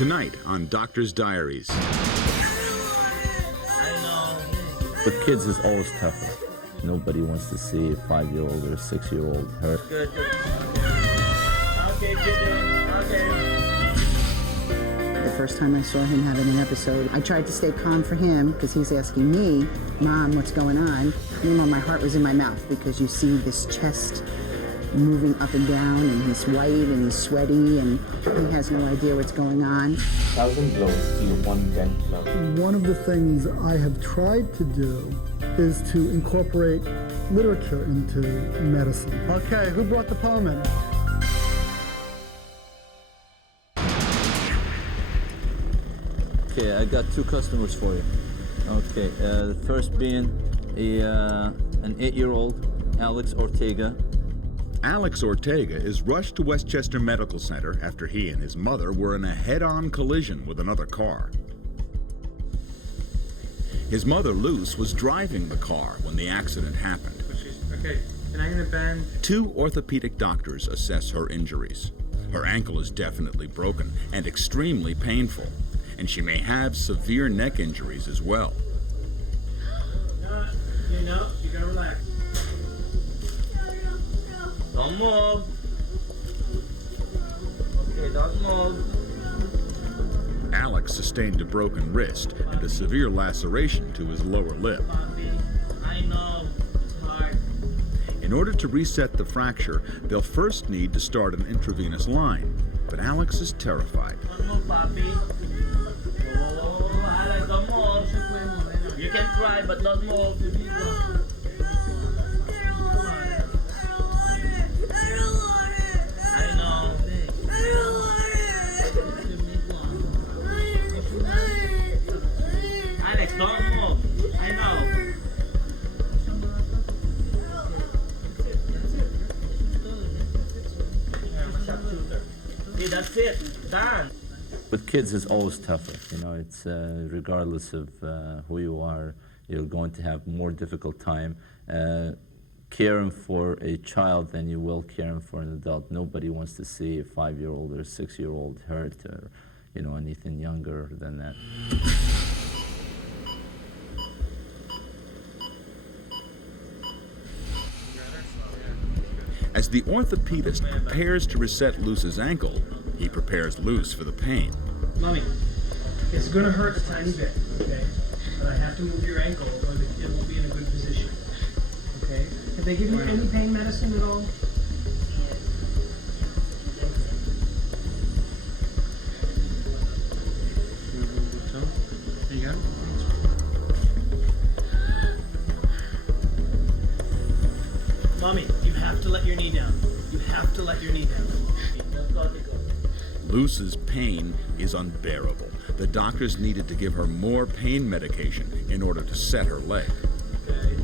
Tonight on Doctor's Diaries. With kids, it's always tougher. Nobody wants to see a 5-year-old or a 6-year-old hurt. Good. Okay, okay. The first time I saw him having an episode, I tried to stay calm for him because he's asking me, Mom, what's going on? Meanwhile, my heart was in my mouth because you see this chest moving up and down, and he's white and he's sweaty and he has no idea what's going on. 1,000 blows to 1 dent blow. One of the things I have tried to do is to incorporate literature into medicine. Okay, who brought the poem in? Okay, I got 2 customers for you. Okay, the first being an 8-year-old, Alex Ortega. Alex Ortega is rushed to Westchester Medical Center after he and his mother were in a head-on collision with another car. His mother, Luce, was driving the car when the accident happened. Okay, and I'm gonna bend. 2 orthopedic doctors assess her injuries. Her ankle is definitely broken and extremely painful, and she may have severe neck injuries as well. You gotta relax. Don't move. Okay, don't move. Alex sustained a broken wrist and a severe laceration to his lower lip. Bobby, I know. It's hard. In order to reset the fracture, they'll first need to start an intravenous line, but Alex is terrified. Don't move, Bobby. Oh, Alex, don't move. You can try, but don't move. Alex, don't move. I know. See, that's it. Done. With kids, it's always tougher. You know, it's regardless of who you are, you're going to have more difficult time caring for a child than you will caring for an adult. Nobody wants to see a 5-year-old or a 6-year-old hurt or, you know, anything younger than that. As the orthopedist prepares to reset Luce's ankle, he prepares Luce for the pain. Mommy, it's gonna hurt a tiny bit, okay? But I have to move your ankle or the kid won't be in a good position, okay? Have they given you any pain medicine at all? There you go. Mommy, you have to let your knee down. You have to let your knee down. Luce's pain is unbearable. The doctors needed to give her more pain medication in order to set her leg. Okay.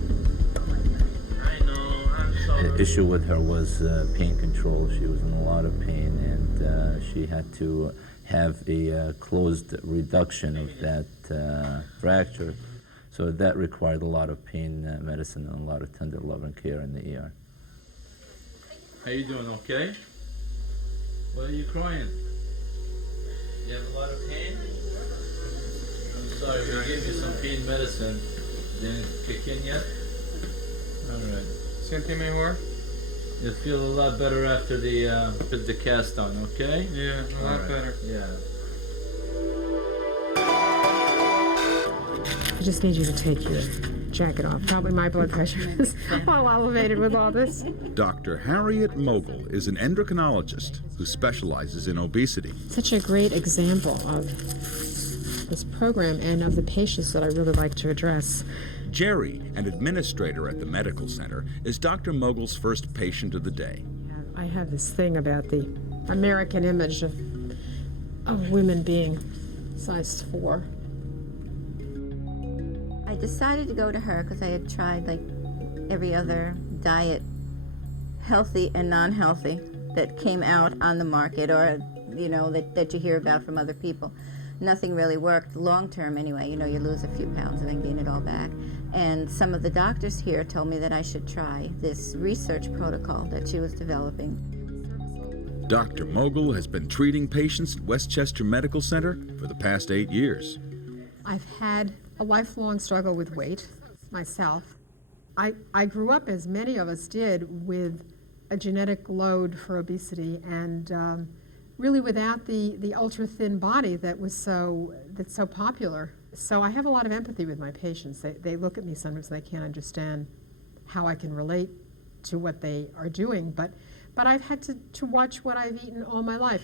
I know, I'm sorry. The issue with her was pain control. She was in a lot of pain, and she had to have a closed reduction of that fracture. So that required a lot of pain medicine and a lot of tender love and care in the ER. How you doing, okay? Why are you crying? You have a lot of pain? I'm sorry, we gave you some pain medicine. Didn't kick in yet? Alright. Siente mejor? You'll feel a lot better after the cast on, okay? Yeah, a lot better. Yeah. I just need you to take your jacket off. Probably my blood pressure is a little elevated with all this. Dr. Harriet Mogul is an endocrinologist who specializes in obesity. Such a great example of this program and of the patients that I really like to address. Jerry, an administrator at the medical center, is Dr. Mogul's first patient of the day. I have this thing about the American image of women being size 4. I decided to go to her because I had tried like every other diet, healthy and non-healthy, that came out on the market or, you know, that you hear about from other people. Nothing really worked long term anyway. You know, you lose a few pounds and then gain it all back. And some of the doctors here told me that I should try this research protocol that she was developing. Dr. Mogul has been treating patients at Westchester Medical Center for the past 8 years. I've had a lifelong struggle with weight myself. I grew up, as many of us did, with a genetic load for obesity and really without the ultra-thin body that's so popular. So I have a lot of empathy with my patients. They look at me sometimes and they can't understand how I can relate to what they are doing, but I've had to watch what I've eaten all my life.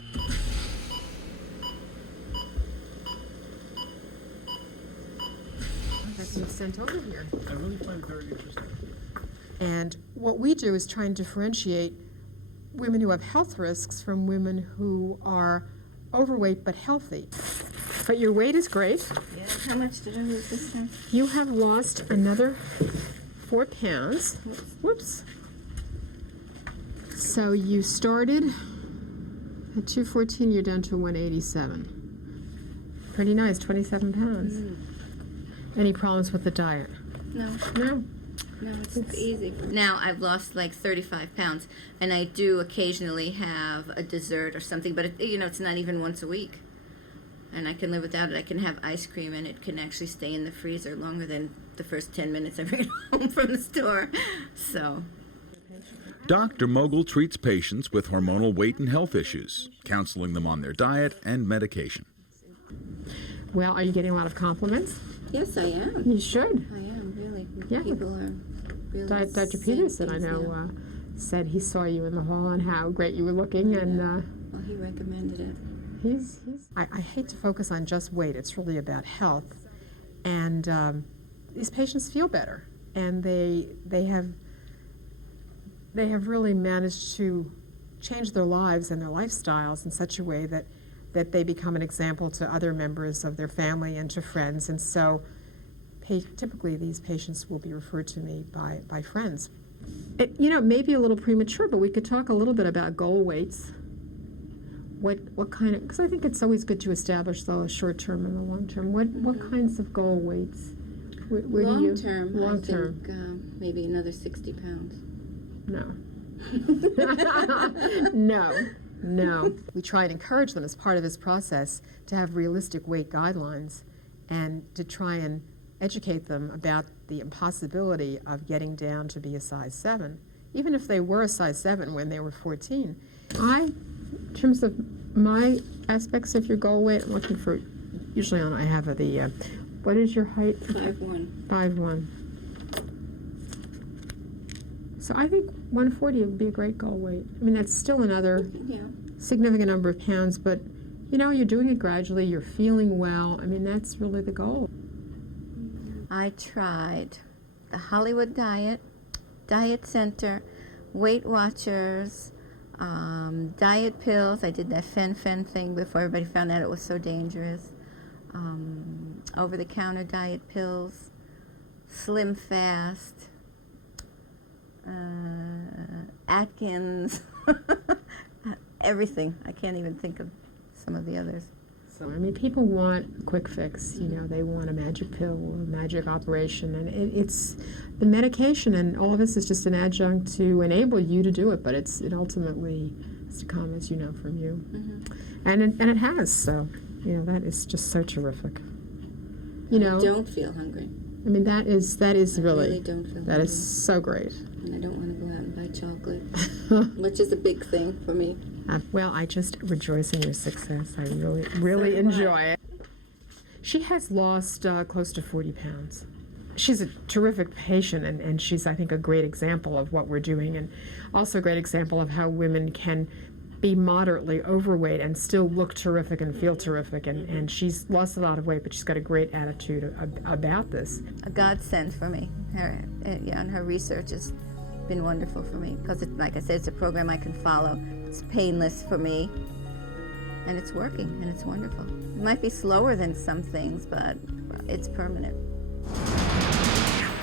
That's been sent over here. I really find it very interesting. And what we do is try and differentiate women who have health risks from women who are overweight but healthy. But your weight is great. Yeah. How much did I lose this time? You have lost another 4 pounds. Whoops. So you started at 214, you're down to 187. Pretty nice, 27 pounds. Any problems with the diet? No. No. No, it's easy. Now I've lost like 35 pounds, and I do occasionally have a dessert or something, but it's not even once a week. And I can live without it. I can have ice cream, and it can actually stay in the freezer longer than the first 10 minutes I bring it home from the store. So. Dr. Mogul treats patients with hormonal weight and health issues, counseling them on their diet and medication. Well, are you getting a lot of compliments? Yes, I am. You should. I am, really. Yeah. People are really Dr. Peterson, I know, said he saw you in the hall and how great you were looking, and well, he recommended it. I hate to focus on just weight. It's really about health, and these patients feel better, and they have really managed to change their lives and their lifestyles in such a way that they become an example to other members of their family and to friends. And so typically these patients will be referred to me by friends. It may be a little premature, but we could talk a little bit about goal weights. What kind of, because I think it's always good to establish the short term and the long term. What kinds of goal weights? Where long do you, term, long I term. think maybe another 60 pounds. No. No. We try and encourage them as part of this process to have realistic weight guidelines and to try and educate them about the impossibility of getting down to be a size 7, even if they were a size 7 when they were 14. In terms of my aspects of your goal weight, I'm looking for, usually I have what is your height? 5'1". 5'1". So I think 140 would be a great goal weight. I mean, that's still another significant number of pounds, but you're doing it gradually, you're feeling well. I mean, that's really the goal. I tried the Hollywood Diet, Diet Center, Weight Watchers, diet pills. I did that fen thing before everybody found out it was so dangerous. Over-the-counter diet pills, Slim Fast, Atkins, everything. I can't even think of some of the others. So, I mean, people want a quick fix. They want a magic pill or a magic operation, and it's the medication, and all of this is just an adjunct to enable you to do it. But it ultimately has to come, as you know, from you, and it has. So, that is just so terrific. I don't feel hungry. I mean, that is really, really don't feel that hungry. is so great. And I don't want to go out and buy chocolate, which is a big thing for me. Well, I just rejoice in your success. I really enjoy it. She has lost close to 40 pounds. She's a terrific patient, and she's, I think, a great example of what we're doing, and also a great example of how women can be moderately overweight and still look terrific and feel terrific. And she's lost a lot of weight, but she's got a great attitude about this. A godsend for me. And her research has been wonderful for me because, like I said, it's a program I can follow. It's painless for me, and it's working, and it's wonderful. It might be slower than some things, but it's permanent.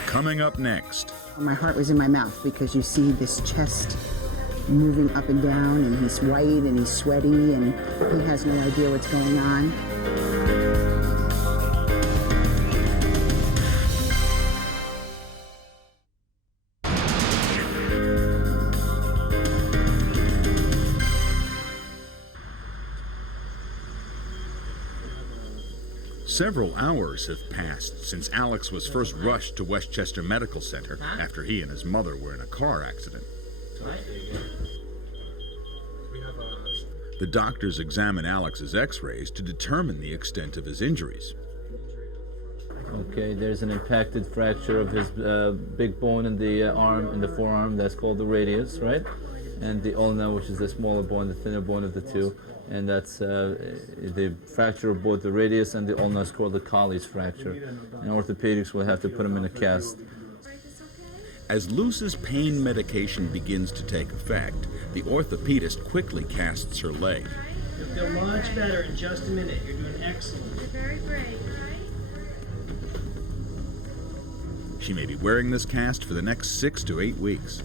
Coming up next. My heart was in my mouth because you see this chest moving up and down, and he's white and he's sweaty and he has no idea what's going on. Several hours have passed since Alex was first rushed to Westchester Medical Center after he and his mother were in a car accident. The doctors examine Alex's x-rays to determine the extent of his injuries. Okay, there's an impacted fracture of his big bone in the arm, in the forearm, that's called the radius, right? And the ulna, which is the smaller bone, the thinner bone of the two. And that's the fracture of both the radius and the ulna is called the Colles fracture. And orthopedics will have to put him in a cast. As Luz's pain medication begins to take effect, the orthopedist quickly casts her leg. You'll feel much better in just a minute. You're doing excellent. You're very brave. She may be wearing this cast for the next 6 to 8 weeks.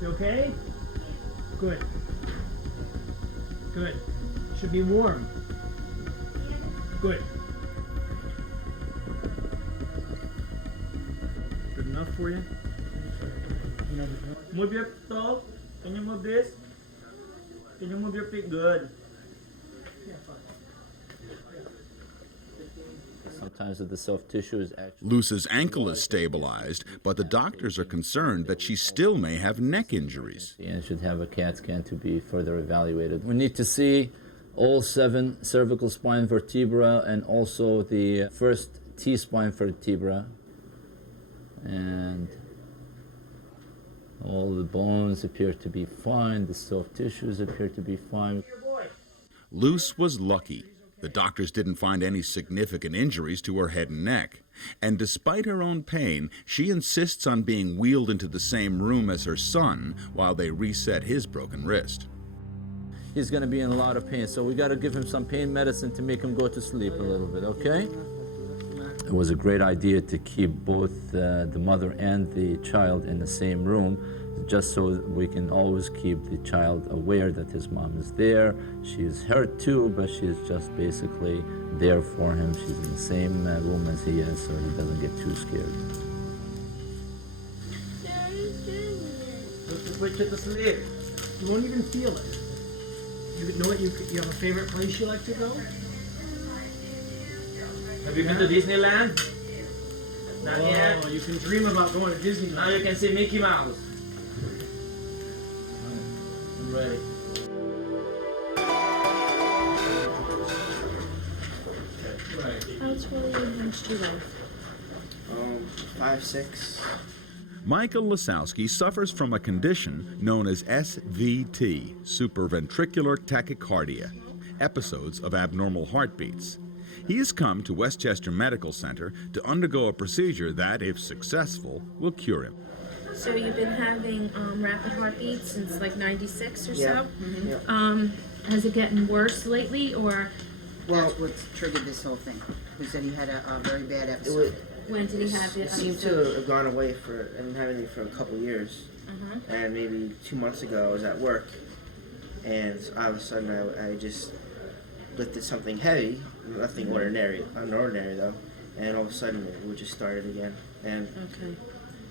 You okay? Good. Good. Should be warm. Good. Good enough for you? Move your toe. Can you move this? Can you move your feet? Good. Sometimes the soft tissue is actually... Luz's ankle is stabilized, but the doctors are concerned that she still may have neck injuries. And should have a CAT scan to be further evaluated. We need to see all 7 cervical spine vertebra and also the first T-spine vertebra. And all the bones appear to be fine, the soft tissues appear to be fine. Luz was lucky. The doctors didn't find any significant injuries to her head and neck. And despite her own pain, she insists on being wheeled into the same room as her son while they reset his broken wrist. He's going to be in a lot of pain, so we got to give him some pain medicine to make him go to sleep a little bit, okay? It was a great idea to keep both the mother and the child in the same room, just so we can always keep the child aware that his mom is there. She is hurt too, but she is just basically there for him. She's in the same room as he is, so he doesn't get too scared. Put you to sleep. You won't even feel it. You know what? You have a favorite place you like to go? Have you been to Disneyland? Not yet. Oh, you can dream about going to Disneyland. Now you can see Mickey Mouse. I'm ready. How's William hunched you weigh? 5'6". Michael Lasowski suffers from a condition known as SVT, supraventricular tachycardia, episodes of abnormal heartbeats. He has come to Westchester Medical Center to undergo a procedure that, if successful, will cure him. So you've been having rapid heartbeats since like 96 or Yeah. so? Yeah. Has it gotten worse lately, or Well, what's triggered this whole thing? He said he had a very bad episode. when did he have the It seemed to have gone away for, I didn't have anything for a couple years. And maybe 2 months ago I was at work, and all of a sudden I just lifted something heavy, nothing unordinary though, and all of a sudden it would just started again. And Okay.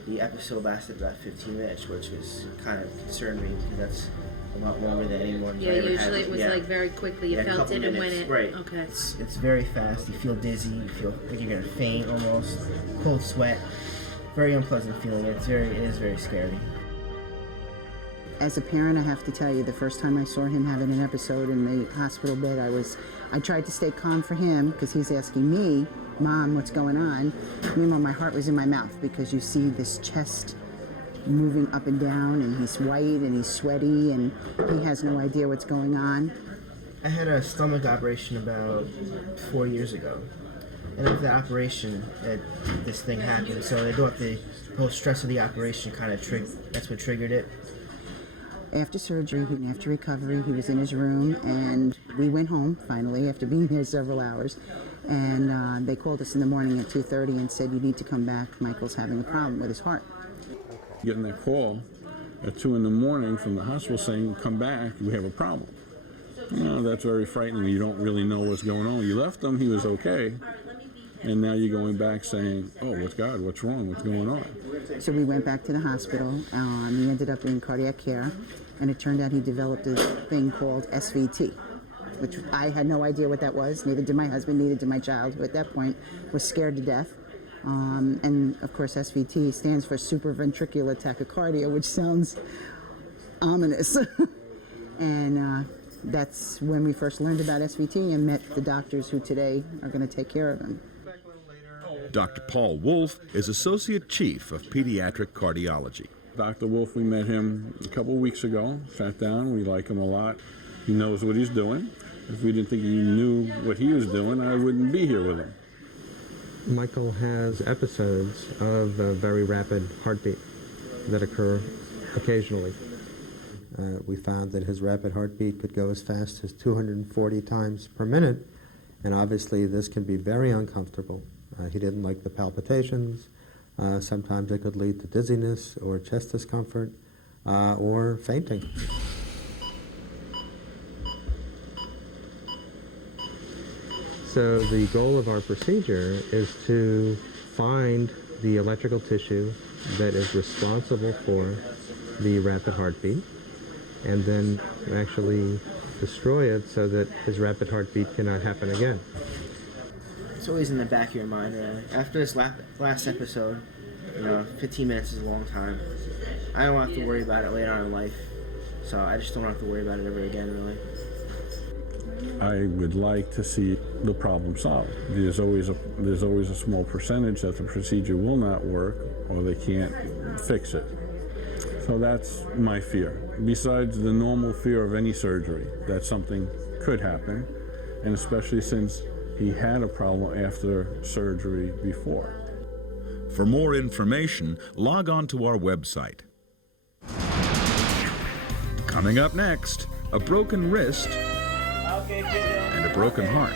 the episode lasted about 15 minutes, which was kind of concerned me because that's a lot longer than anyone. Yeah, usually it was like very quickly. You Yeah, a felt couple it and when minutes, it. right. Okay. It's very fast. You feel dizzy. You feel like you're gonna faint almost. Cold sweat. Very unpleasant feeling. It is very scary. As a parent, I have to tell you, the first time I saw him having an episode in the hospital bed, I tried to stay calm for him because he's asking me, Mom, what's going on? Meanwhile, my heart was in my mouth because you see this chest moving up and down, and he's white and he's sweaty and he has no idea what's going on. I had a stomach operation about 4 years ago. And after the operation, this thing happened. So they thought the whole stress of the operation kind of that's what triggered it. After surgery and after recovery, he was in his room, and we went home finally after being there several hours. And they called us in the morning at 2:30 and said, "You need to come back. Michael's having a problem with his heart." Getting that call, at 2 in the morning from the hospital saying, come back, we have a problem. That's very frightening. You don't really know what's going on. You left him, he was okay. And now you're going back saying, oh, what's wrong, what's going on? So we went back to the hospital. He ended up in cardiac care, and it turned out he developed a thing called SVT, which I had no idea what that was. Neither did my husband, neither did my child, who at that point was scared to death. And of course, SVT stands for supraventricular tachycardia, which sounds ominous. And that's when we first learned about SVT and met the doctors who today are going to take care of him. Dr. Paul Wolf is Associate Chief of Pediatric Cardiology. Dr. Wolf, we met him a couple of weeks ago, sat down, we like him a lot. He knows what he's doing. If we didn't think he knew what he was doing, I wouldn't be here with him. Michael has episodes of very rapid heartbeat that occur occasionally. We found that his rapid heartbeat could go as fast as 240 times per minute, and obviously this can be very uncomfortable. He didn't like the palpitations. Sometimes it could lead to dizziness or chest discomfort or fainting. So the goal of our procedure is to find the electrical tissue that is responsible for the rapid heartbeat, and then actually destroy it so that his rapid heartbeat cannot happen again. It's always in the back of your mind, really. After this last episode, 15 minutes is a long time. I don't have to worry about it later on in life, so I just don't have to worry about it ever again, really. I would like to see the problem solved. There's always a small percentage that the procedure will not work or they can't fix it. So that's my fear. Besides the normal fear of any surgery, that something could happen, and especially since he had a problem after surgery before. For more information, log on to our website. Coming up next, a broken wrist and a broken heart.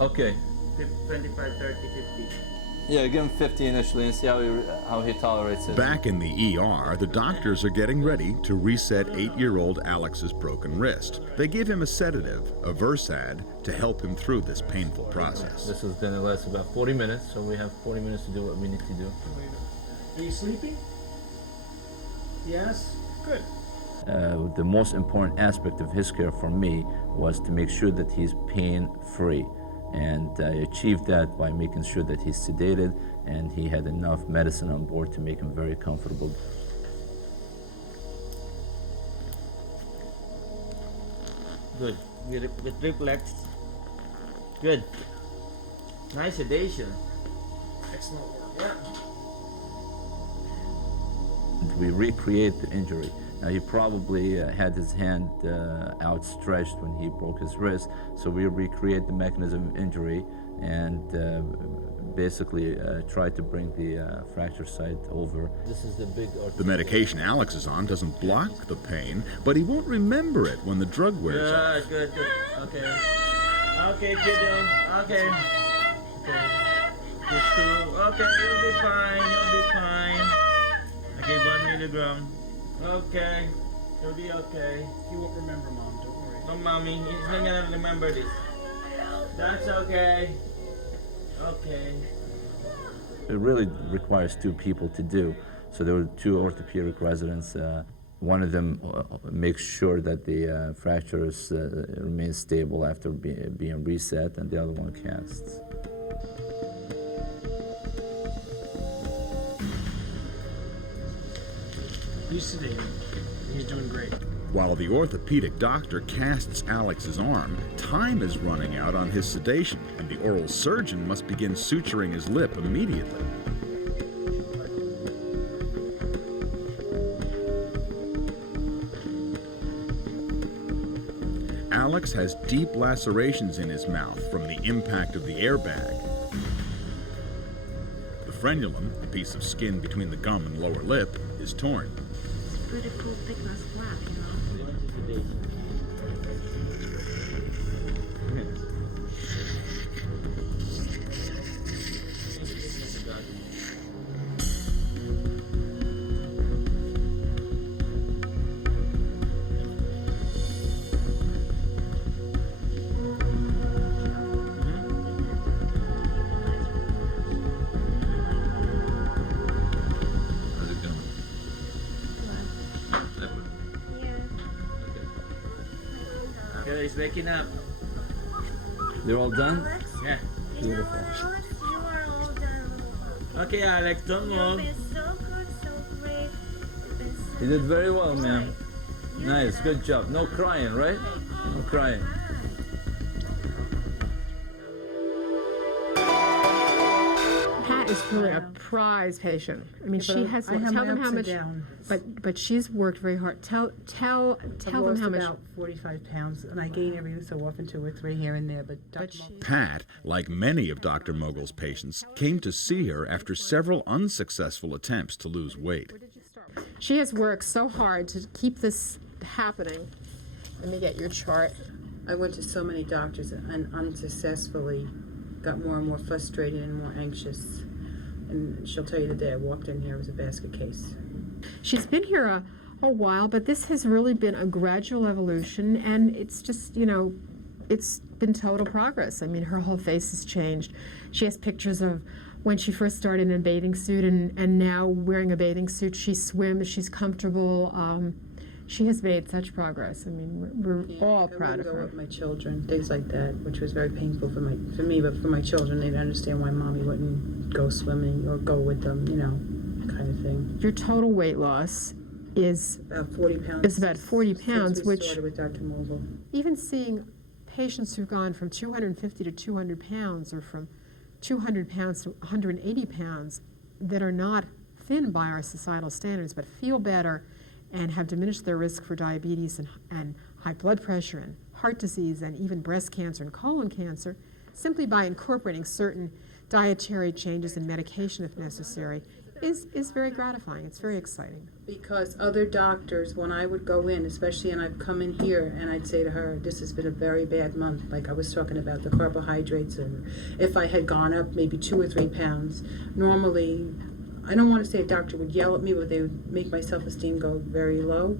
Okay. 25, 30, 50. Yeah, give him 50 initially and see how he tolerates it. Back in the ER, the doctors are getting ready to reset 8-year-old Alex's broken wrist. They give him a sedative, a Versad, to help him through this painful process. This is going to last about 40 minutes, so we have 40 minutes to do what we need to do. Are you sleeping? Yes? Good. The most important aspect of his care for me was to make sure that he's pain-free. And I achieved that by making sure that he's sedated and he had enough medicine on board to make him very comfortable. Good. With reflex. Good. Nice sedation. Excellent work. Yeah. We recreate the injury. Now, he probably had his hand outstretched when he broke his wrist, so we recreate the mechanism of injury and basically try to bring the fracture site over. This is the big... The medication Alex is on doesn't block the pain, but he won't remember it when the drug wears off. Good. Okay. Okay, kiddo. Okay. Okay, you'll be fine. Okay, 1 milligram. Okay, you'll be okay. You won't remember, Mom. Don't worry. No, Mommy, he's not gonna remember this. That's okay. Okay. It really requires 2 people to do. So there were 2 orthopedic residents. One of them makes sure that the fracture remains stable after being reset, and the other one casts. He's sedated. He's doing great. While the orthopedic doctor casts Alex's arm, time is running out on his sedation, and the oral surgeon must begin suturing his lip immediately. Alex has deep lacerations in his mouth from the impact of the airbag. The frenulum, a piece of skin between the gum and lower lip, is torn. beautiful thickness flap, you know. How's it going? Okay, he's waking up. They're all done? Yeah. Beautiful. Okay, Alex, don't move. You did very well, ma'am. Nice, good job. No crying, right? No crying. Pat is really a prize patient. I mean, she has. I have tell my them how ups and much. downs. But she's worked very hard. Tell I've them lost how much. about 45 pounds, and I gain every so often 2 or 3 here and there. But Pat, like many of Dr. Mogul's patients, came to see her after several unsuccessful attempts to lose weight. She has worked so hard to keep this happening. Let me get your chart. I went to so many doctors and unsuccessfully got more and more frustrated and more anxious. And she'll tell you the day I walked in here, it was a basket case. She's been here a while, but this has really been a gradual evolution, and it's just, you know, it's been total progress. I mean, her whole face has changed. She has pictures of when she first started in a bathing suit and now wearing a bathing suit. She swims, she's comfortable. She has made such progress. I mean, we're all proud of I would go her. with my children, things like that, which was very painful for me, but for my children, they'd understand why mommy wouldn't go swimming or go with them, you know, kind of thing. Your total weight loss is about 40 pounds. Is about 40 pounds, since we which started with Dr. Mogul. even seeing patients who've gone from 250 to 200 pounds or from 200 pounds to 180 pounds that are not thin by our societal standards but feel better and have diminished their risk for diabetes and high blood pressure and heart disease and even breast cancer and colon cancer simply by incorporating certain dietary changes and medication if necessary is very gratifying. It's very exciting. Because other doctors, when I would go in, especially, and I'd come in here and I'd say to her, this has been a very bad month, like I was talking about the carbohydrates, and if I had gone up maybe 2 or 3 pounds, normally, I don't want to say a doctor would yell at me, but they would make my self-esteem go very low.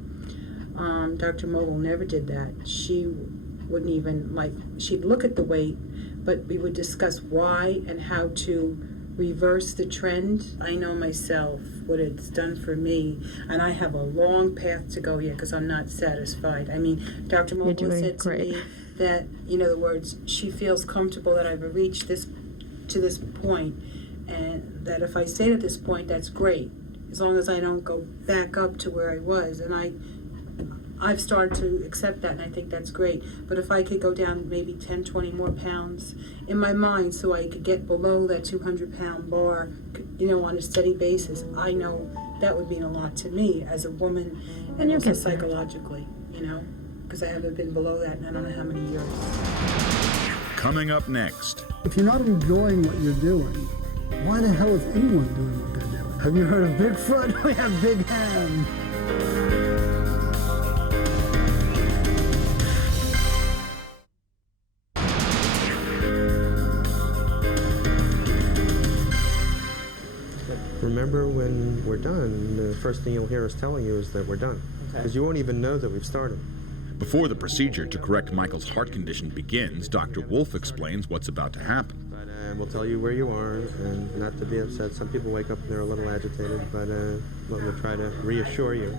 Dr. Mogul never did that. She wouldn't even, she'd look at the weight, but we would discuss why and how to reverse the trend. I know myself what it's done for me, and I have a long path to go yet because I'm not satisfied. I mean, Dr. Mogul said to me that, in other words, she feels comfortable that I've reached this point, and that if I stay at this point, that's great, as long as I don't go back up to where I was. And I've started to accept that, and I think that's great. But if I could go down maybe 10, 20 more pounds in my mind so I could get below that 200-pound bar, on a steady basis, I know that would mean a lot to me as a woman, and also psychologically, because I haven't been below that in I don't know how many years. Coming up next. If you're not enjoying what you're doing, why the hell is anyone doing what they're doing? Have you heard of Bigfoot? We have big hands. Remember, when we're done, the first thing you'll hear us telling you is that we're done. Because you won't even know that we've started. Before the procedure to correct Michael's heart condition begins, Dr. Wolf explains what's about to happen. But we'll tell you where you are, and not to be upset. Some people wake up and they're a little agitated, but we'll try to reassure you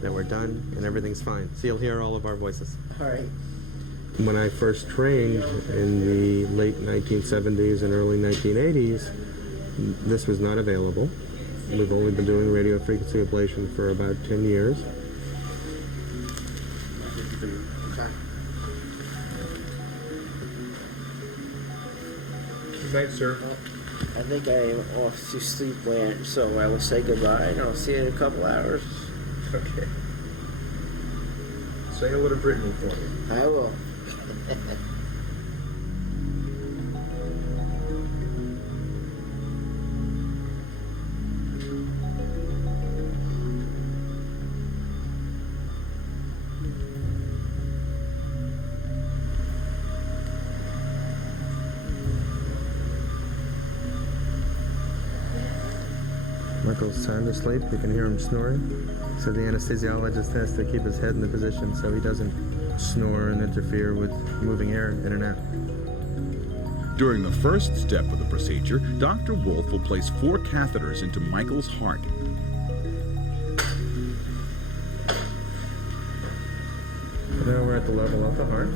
that we're done and everything's fine. So you'll hear all of our voices. All right. When I first trained in the late 1970s and early 1980s, this was not available. We've only been doing radio frequency ablation for about 10 years. Good night, sir. I think I am off to sleepland, so I will say goodbye, and I'll see you in a couple hours. Okay. Say hello to Brittany for me. I will. Michael's sound asleep. You can hear him snoring. So the anesthesiologist has to keep his head in the position so he doesn't snore and interfere with moving air in and out. During the first step of the procedure, Dr. Wolf will place 4 catheters into Michael's heart. Now we're at the level of the heart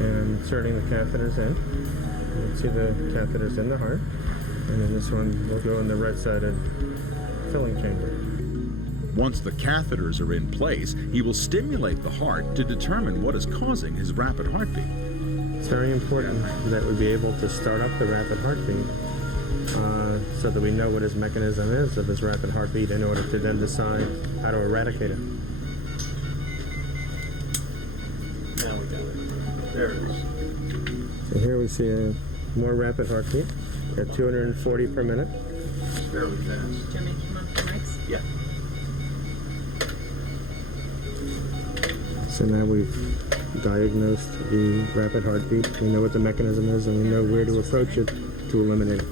and inserting the catheters in. You can see the catheters in the heart, and then this one will go in the right-sided filling chamber. Once the catheters are in place, he will stimulate the heart to determine what is causing his rapid heartbeat. It's very important that we be able to start up the rapid heartbeat so that we know what his mechanism is of his rapid heartbeat in order to then decide how to eradicate it. Now we got it. There it is. So here we see a more rapid heartbeat at 240 per minute. It's fairly fast. Do you want me to come up the mics? Yeah. So now we've diagnosed the rapid heartbeat. We know what the mechanism is, and we know where to approach it to eliminate it.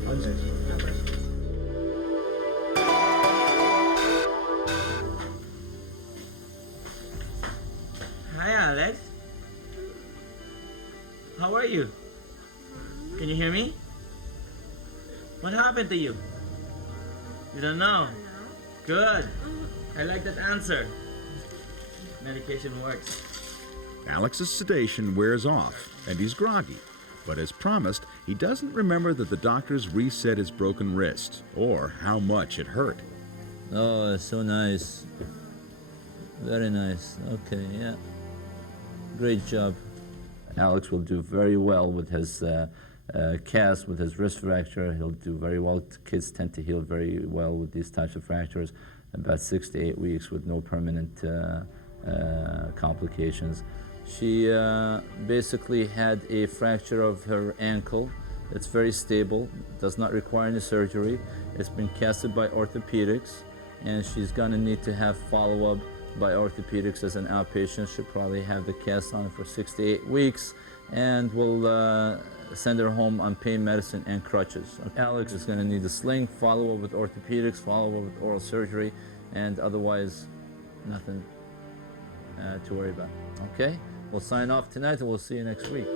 Hi, Alex. How are you? Can you hear me? What happened to you? You don't know? Good. I like that answer. Medication works. Alex's sedation wears off, and he's groggy. But as promised, he doesn't remember that the doctors reset his broken wrist, or how much it hurt. Oh, that's so nice. Very nice. Okay, yeah. Great job. Alex will do very well with his cast, with his wrist fracture. He'll do very well. Kids tend to heal very well with these types of fractures, about 6 to 8 weeks with no permanent complications. She basically had a fracture of her ankle. It's very stable, does not require any surgery. It's been casted by orthopedics, and she's gonna need to have follow-up by orthopedics as an outpatient. She'll probably have the cast on for 6 to 8 weeks, and we'll send her home on pain medicine and crutches. Alex is gonna need a sling, follow-up with orthopedics, follow-up with oral surgery, and otherwise nothing to worry about. Okay? We'll sign off tonight, and we'll see you next week.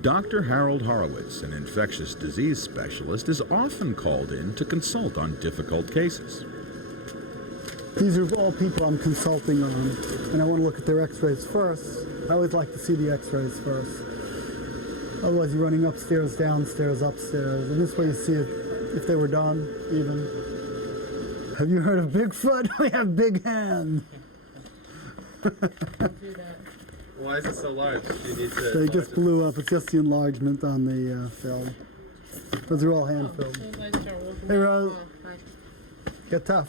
Dr. Harold Horowitz, an infectious disease specialist, is often called in to consult on difficult cases. These are all people I'm consulting on, and I want to look at their x-rays first. I always like to see the x-rays first. Otherwise you're running upstairs, downstairs, upstairs, and this way you see if they were done, even. Have you heard of Bigfoot? We have big hands. Why is it so large? Do you need to They just blew up. It's just the enlargement on the film. Those are all hand filmed. Hey, Rose. Get tough.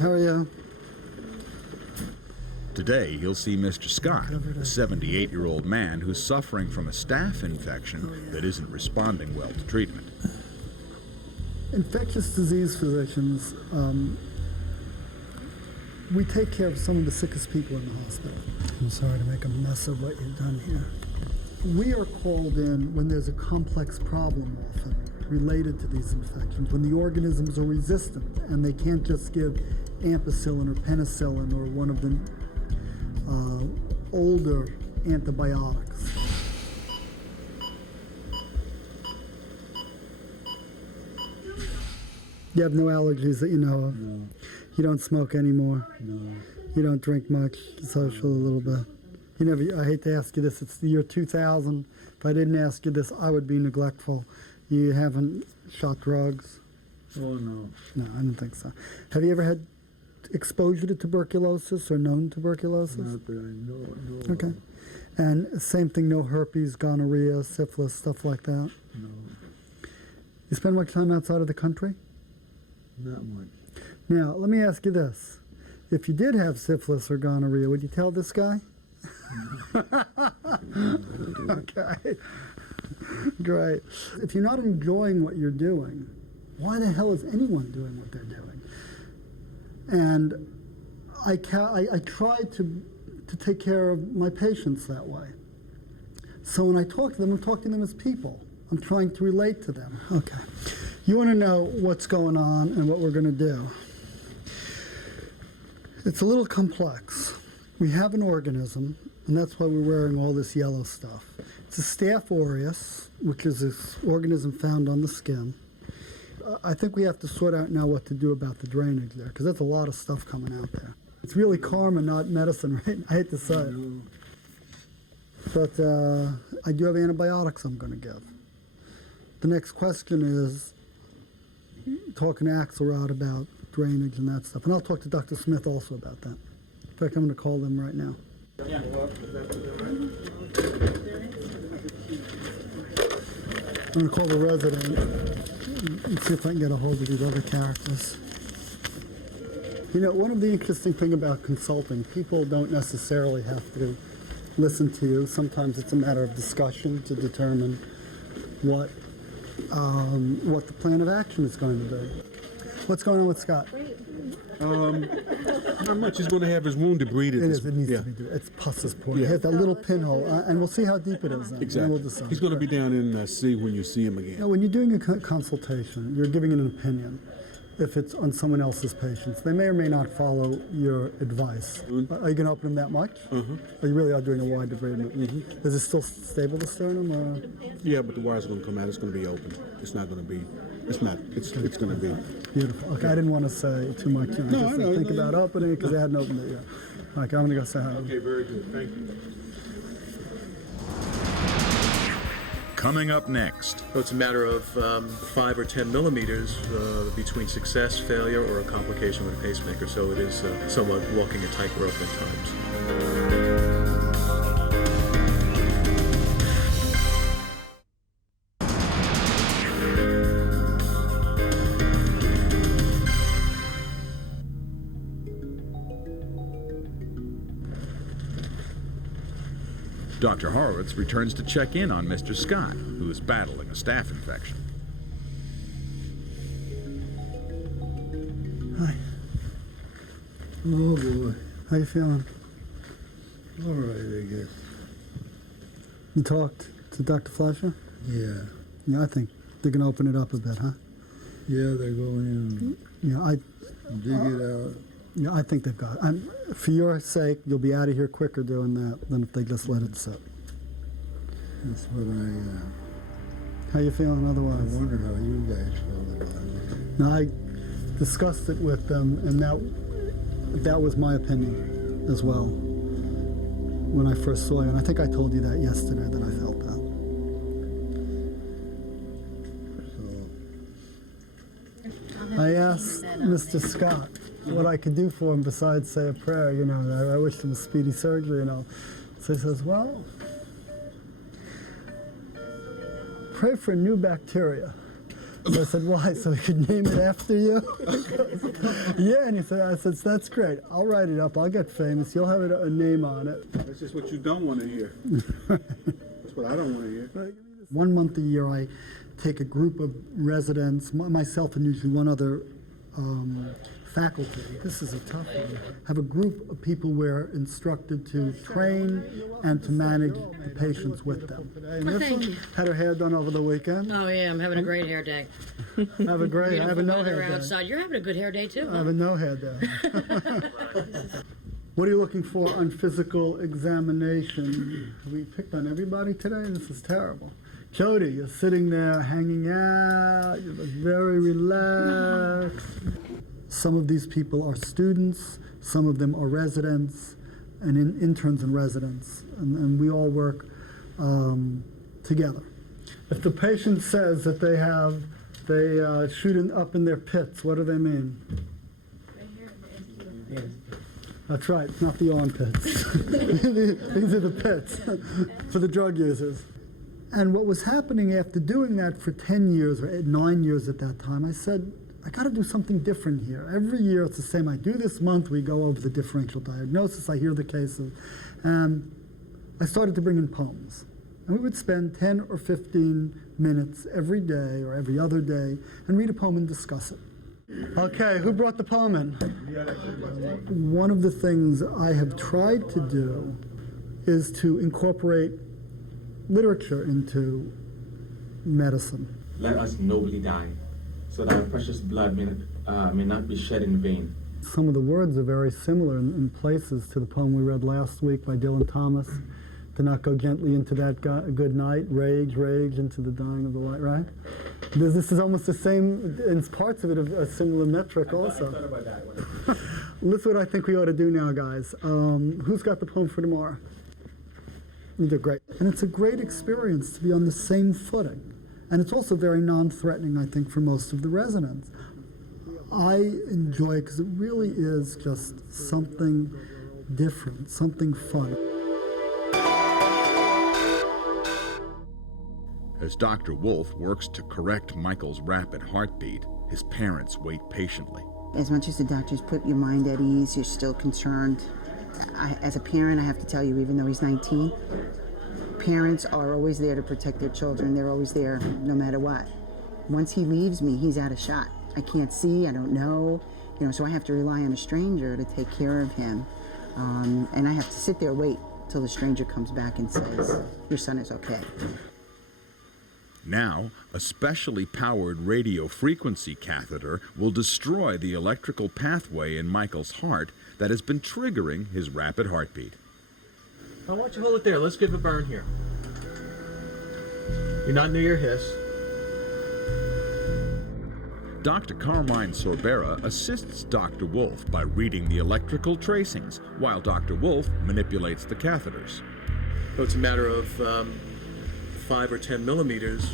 How are you? Today, he'll see Mr. Scott, a 78-year-old man who's suffering from a staph infection that isn't responding well to treatment. Infectious disease physicians, we take care of some of the sickest people in the hospital. I'm sorry to make a mess of what you've done here. We are called in when there's a complex problem often related to these infections, when the organisms are resistant and they can't just give ampicillin or penicillin or one of the older antibiotics. You have no allergies that you know of? No. You don't smoke anymore? No. You don't drink much, social a little bit? You never, I hate to ask you this, it's the year 2000. If I didn't ask you this, I would be neglectful. You haven't shot drugs? Oh, no. No, I don't think so. Have you ever had exposure to tuberculosis or known tuberculosis? Not that I know. Okay. And same thing, no herpes, gonorrhea, syphilis, stuff like that? No, You spend much time outside of the country? not much. Now, let me ask you this. If you did have syphilis or gonorrhea, would you tell this guy? Okay. Great. If you're not enjoying what you're doing, why the hell is anyone doing what they're doing? And I try to take care of my patients that way. So when I talk to them, I'm talking to them as people. I'm trying to relate to them. Okay. You want to know what's going on and what we're going to do. It's a little complex. We have an organism, and that's why we're wearing all this yellow stuff. It's a Staph aureus, which is this organism found on the skin. I think we have to sort out now what to do about the drainage there, because that's a lot of stuff coming out there. It's really karma, not medicine, right? I hate to say it. But I do have antibiotics I'm going to give. The next question is talking to Axelrod about drainage and that stuff. And I'll talk to Dr. Smith also about that. In fact, I'm going to call them right now. Yeah. I'm going to call the resident and see if I can get a hold of these other characters. You know, one of the interesting things about consulting, people don't necessarily have to listen to you. Sometimes it's a matter of discussion to determine what the plan of action is going to be. What's going on with Scott? Not much. He's going to have his wound debrided. It is. It needs to be. It's pus is pouring. It hit that little pinhole, and we'll see how deep it is. Then. Exactly. And we'll decide. He's going to be down in C when you see him again. Now, when you're doing a consultation, you're giving an opinion. If it's on someone else's patients, they may or may not follow your advice. Are you going to open them that much? Or you really are doing a wide debridement? Is it still stable, the sternum? Or? Yeah, but the wire's going to come out. It's going to be open. It's not going to be. It's not. It's going to be. Beautiful. Okay, I didn't want to say too much. You know, No, think about opening it because they hadn't opened it yet. Okay, I'm going to go say hi. Okay, very good. Thank you. Coming up next. So it's a matter of 5 or 10 millimeters between success, failure, or a complication with a pacemaker. So it is somewhat walking a tightrope at times. Dr. Horowitz returns to check in on Mr. Scott, who is battling a staph infection. Hi. Oh boy. How you feeling? All right, I guess. You talked to Dr. Fleischer? Yeah. Yeah, I think they're going to open it up a bit, huh? Yeah, they're going in. Yeah, dig it out. Yeah, I think they've got it. For your sake, you'll be out of here quicker doing that than if they just let it sit. That's what How you feeling otherwise? I wonder how you guys feel about it. No, I discussed it with them, and that was my opinion as well when I first saw you. And I think I told you that yesterday, that I felt that. I asked Mr. Scott what I could do for him besides say a prayer, you know. I wished him a speedy surgery and all. So he says, well, pray for new bacteria. So I said, why? So he could name it after you? Yeah, and he said, I said, that's great. I'll write it up. I'll get famous. You'll have a name on it. That's just what you don't want to hear. That's what I don't want to hear. 1 month a year, I take a group of residents, myself and usually one other faculty. This is a tough one. Have a group of people we're instructed to train and to manage the patients with them. Well, thank you. Had her hair done over the weekend. Oh yeah, I'm having a great hair day. I have a no hair day. Outside. You're having a good hair day too. I have a no hair day. What are you looking for on physical examination? Have we picked on everybody today? This is terrible. Jody, you're sitting there hanging out. You look very relaxed. Some of these people are students, some of them are residents, and interns and residents, and we all work together. If the patient says that they shoot up in their pits, what do they mean? That's right, it's not the armpits. These are the pits for the drug users. And what was happening after doing that for 10 years, or 9 years at that time, I said, I got to do something different here. Every year it's the same. I do this month, we go over the differential diagnosis, I hear the cases. And I started to bring in poems. And we would spend 10 or 15 minutes every day or every other day and read a poem and discuss it. Okay, who brought the poem in? One of the things I have tried to do is to incorporate literature into medicine. Let us nobly die, so that our precious blood may not be shed in vain. Some of the words are very similar in places to the poem we read last week by Dylan Thomas. To not go gently into that good night, rage, rage into the dying of the light, right? This is almost the same, in parts of it, a similar metric also. I thought about that one. Listen what I think we ought to do now, guys. Who's got the poem for tomorrow? You did great. And it's a great experience to be on the same footing. And it's also very non-threatening, I think, for most of the residents. I enjoy it because it really is just something different, something fun. As Dr. Wolf works to correct Michael's rapid heartbeat, his parents wait patiently. As much as the doctors put your mind at ease, you're still concerned. As a parent, I have to tell you, even though he's 19, parents are always there to protect their children. They're always there no matter what. Once he leaves me, he's out of shot. I can't see, I don't know, so I have to rely on a stranger to take care of him. And I have to sit there, wait till the stranger comes back and says, your son is okay. Now, a specially powered radio frequency catheter will destroy the electrical pathway in Michael's heart that has been triggering his rapid heartbeat. Now, why don't you hold it there? Let's give a burn here. You're not near your hiss. Dr. Carmine Sorbera assists Dr. Wolf by reading the electrical tracings, while Dr. Wolf manipulates the catheters. So it's a matter of 5 or 10 millimeters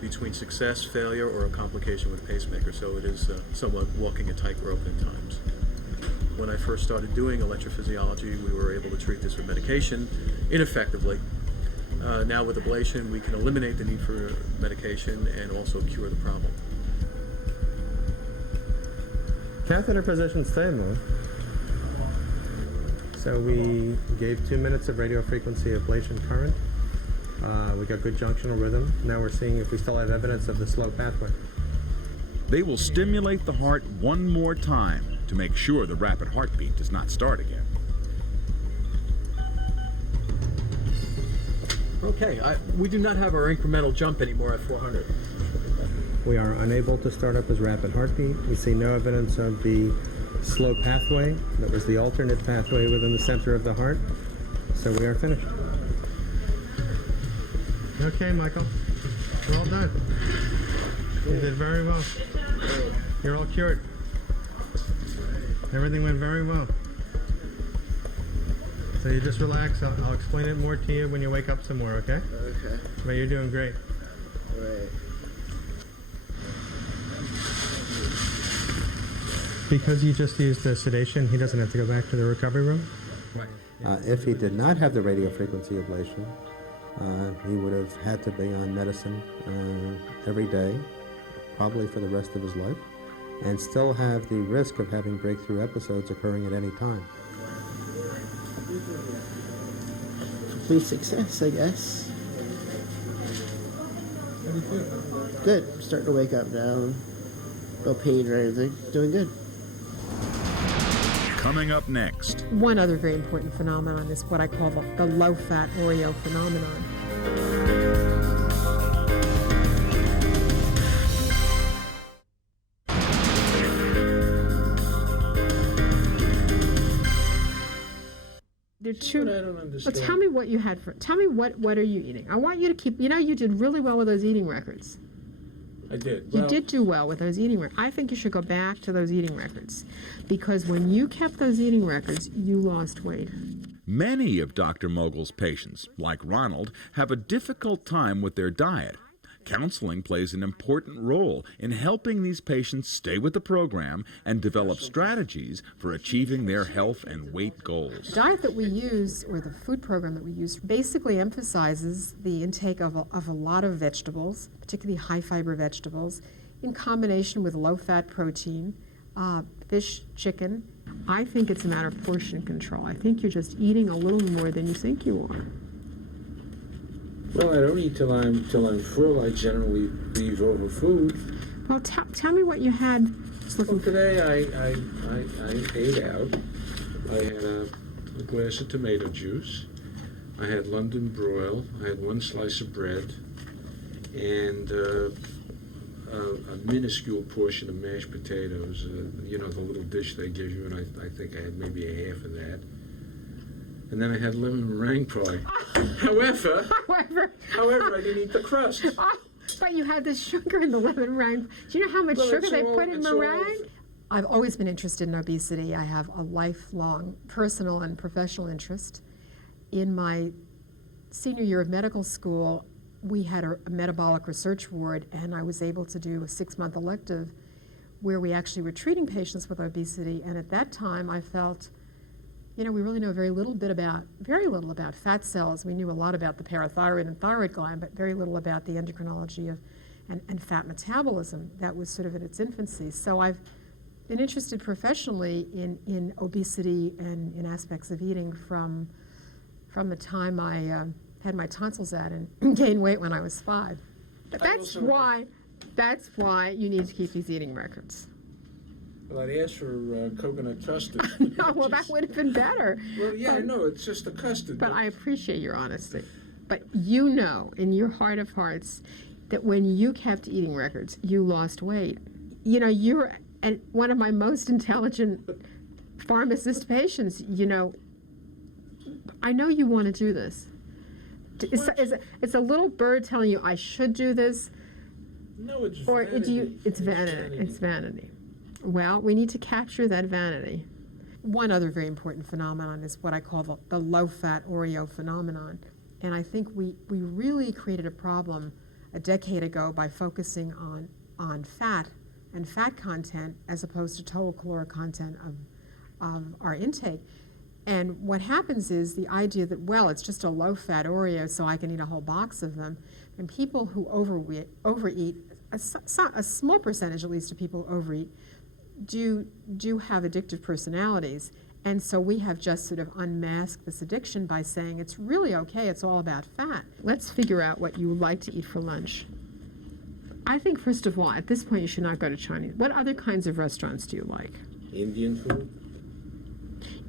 between success, failure, or a complication with a pacemaker. So it is somewhat walking a tightrope at times. When I first started doing electrophysiology, we were able to treat this with medication ineffectively. Now with ablation, we can eliminate the need for medication and also cure the problem. Catheter position stable. So we gave 2 minutes of radiofrequency ablation current. We got good junctional rhythm. Now we're seeing if we still have evidence of the slow pathway. They will stimulate the heart one more time to make sure the rapid heartbeat does not start again. Okay, we do not have our incremental jump anymore at 400. We are unable to start up his rapid heartbeat. We see no evidence of the slow pathway. That was the alternate pathway within the center of the heart. So we are finished. Okay, Michael. We're all done. You did very well. You're all cured. Everything went very well. So you just relax. I'll explain it more to you when you wake up some more, okay? Okay. But you're doing great. Right. Because you just used the sedation, he doesn't have to go back to the recovery room? Right. If he did not have the radiofrequency ablation, he would have had to be on medicine every day, probably for the rest of his life, and still have the risk of having breakthrough episodes occurring at any time. Complete success, I guess. Good. I'm starting to wake up now. No pain or anything. Doing good. Coming up next. One other very important phenomenon is what I call the low-fat Oreo phenomenon. There are two. I don't understand. Well, tell me what you had for. Tell me what are you eating? I want you to keep. You did really well with those eating records. I did. You did do well with those eating records. I think you should go back to those eating records, because when you kept those eating records, you lost weight. Many of Dr. Mogul's patients, like Ronald, have a difficult time with their diet. Counseling plays an important role in helping these patients stay with the program and develop strategies for achieving their health and weight goals. The diet that we use, or the food program that we use, basically emphasizes the intake of a lot of vegetables, particularly high-fiber vegetables, in combination with low-fat protein, fish, chicken. I think it's a matter of portion control. I think you're just eating a little more than you think you are. Well, I don't eat till I'm full. I generally leave over food. Well, tell me what you had. Well, today I ate out. I had a glass of tomato juice. I had London broil, I had 1 slice of bread, and a minuscule portion of mashed potatoes, you know, the little dish they give you, and I think I had maybe a half of that. And then I had lemon meringue pie. However, I didn't eat the crust. But you had the sugar in the lemon meringue. Do you know how much sugar they put in meringue? I've always been interested in obesity. I have a lifelong personal and professional interest. In my senior year of medical school, we had a metabolic research ward, and I was able to do a 6-month elective where we actually were treating patients with obesity. And at that time, I felt, you know, we really know very little about fat cells. We knew a lot about the parathyroid and thyroid gland, but very little about the endocrinology and fat metabolism. That was sort of in its infancy. So I've been interested professionally in obesity and in aspects of eating from the time I had my tonsils out and gained weight when I was 5. But that's why you need to keep these eating records. Well, I'd asked for coconut custard. No, well, that would have been better. Well, yeah, I know, it's just the custard. But I appreciate your honesty. But you know, in your heart of hearts, that when you kept eating records, you lost weight. You know, you're one of my most intelligent pharmacist patients. You know, I know you want to do this. It's a little bird telling you I should do this. No, it's or vanity. Do you? It's vanity. It's vanity. Well, we need to capture that vanity. One other very important phenomenon is what I call the low-fat Oreo phenomenon. And I think we really created a problem a decade ago by focusing on fat and fat content as opposed to total caloric content of our intake. And what happens is the idea that, well, it's just a low-fat Oreo, so I can eat a whole box of them. And people who overeat, a small percentage at least of people who overeat, do have addictive personalities. And so we have just sort of unmasked this addiction by saying it's really okay, it's all about fat. Let's figure out what you like to eat for lunch. I think, first of all, at this point, you should not go to Chinese. What other kinds of restaurants do you like? Indian food?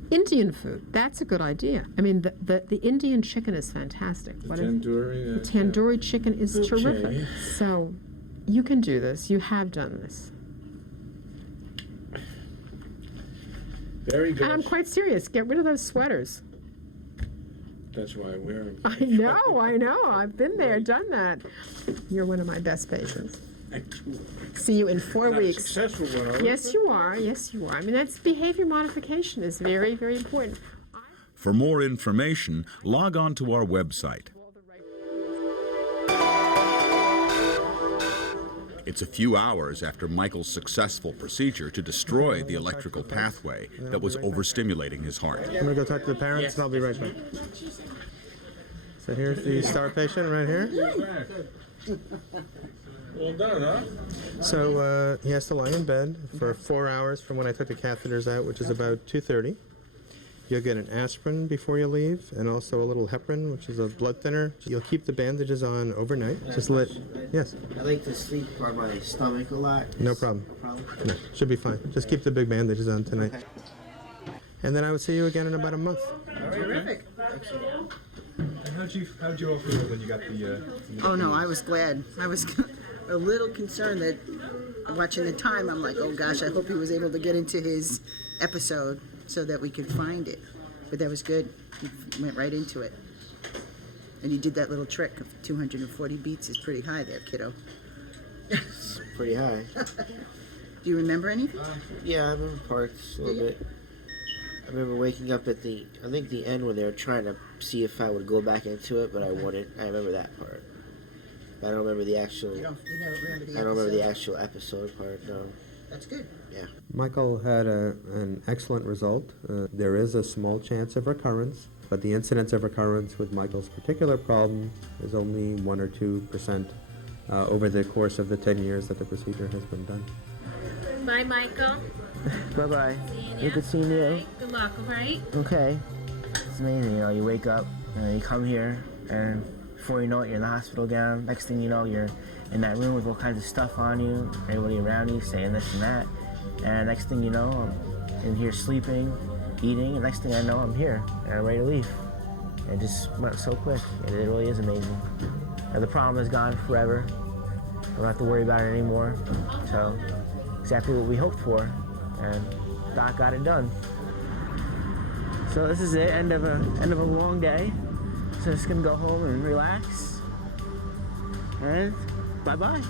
Indian food, that's a good idea. I mean, the Indian chicken is fantastic. The tandoori? The tandoori chicken is Okay. terrific. So you can do this. You have done this. Very good. And I'm quite serious. Get rid of those sweaters. That's why I wear them. I know. I've been there, done that. You're one of my best patients. See you in 4 weeks. A successful one, are we? Yes, you are. Yes, you are. I mean, that's behavior modification is very, very important. For more information, log on to our website. It's a few hours after Michael's successful procedure to destroy the electrical pathway that was overstimulating his heart. I'm gonna go talk to the parents and I'll be right back. So here's the star patient right here. Well done, huh? So he has to lie in bed for 4 hours from when I took the catheters out, which is about 2:30. You'll get an aspirin before you leave, and also a little heparin, which is a blood thinner. You'll keep the bandages on overnight. Yes. I like to sleep on my stomach a lot. No problem. No, should be fine. Just keep the big bandages on tonight. And then I would see you again in about a month. Terrific. How'd you all feel when you got the Oh no, I was glad. I was a little concerned that watching the time, I'm like, oh gosh, I hope he was able to get into his episode so that we could find it. But that was good. He went right into it. And you did that little trick of 240 beats is pretty high there, kiddo. It's pretty high. Do you remember anything? Yeah, I remember parts a little bit. I remember waking up at the end when they were trying to see if I would go back into it, but I wouldn't. I remember that part. I don't remember the actual. You never remember the I don't remember the actual episode part. No. That's good. Yeah. Michael had an excellent result. There is a small chance of recurrence, but the incidence of recurrence with Michael's particular problem is only 1 or 2% over the course of the 10 years that the procedure has been done. Bye, Michael. Bye-bye. Good seeing you. Good luck, all right? Okay. It's amazing, you wake up, you come here, and before you know it, you're in the hospital gown. Next thing you know, you're in that room with all kinds of stuff on you, everybody around you saying this and that. And next thing you know, I'm in here sleeping, eating, and next thing I know, I'm here, and I'm ready to leave. It just went so quick. It really is amazing. And the problem is gone forever. I don't have to worry about it anymore. So, exactly what we hoped for, and Doc got it done. So this is it, end of a long day. So just gonna go home and relax. And bye-bye.